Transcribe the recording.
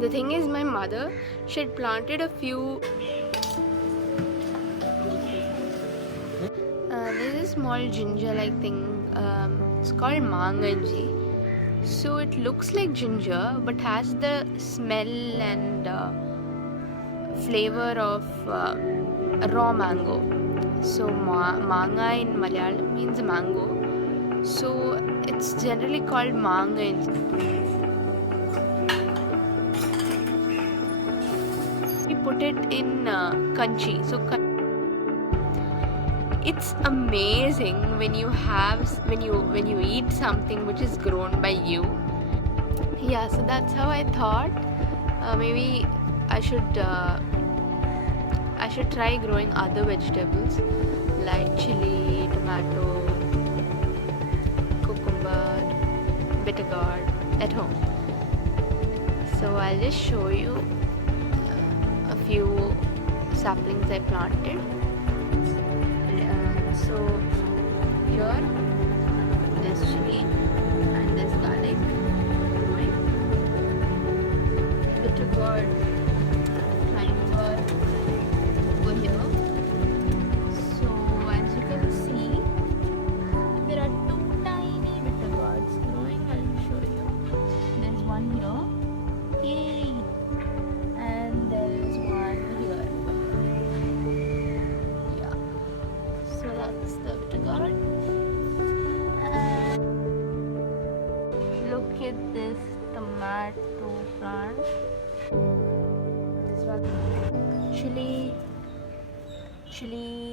The thing is, my mother, she had planted a few. There's a small ginger-like thing. It's called manganji. So it looks like ginger, but has the smell and flavor of raw mango. So manga in Malayalam means mango. So it's generally called manganji. We put it in kanchi. So it's amazing when you eat something which is grown by you. Yeah, so that's how I thought maybe I should try growing other vegetables like chili, tomato, cucumber, bitter gourd at home. So I'll just show you a few saplings I planted. So here there's chili and there's garlic growing. Bitter gourd trying over here. So as you can see, there are two tiny bitter gourds growing. I'll show you. There's one here. Yay! And there's one here. Yeah. So that's the bitter gourd. And look at this tomato plant. This one. Chili.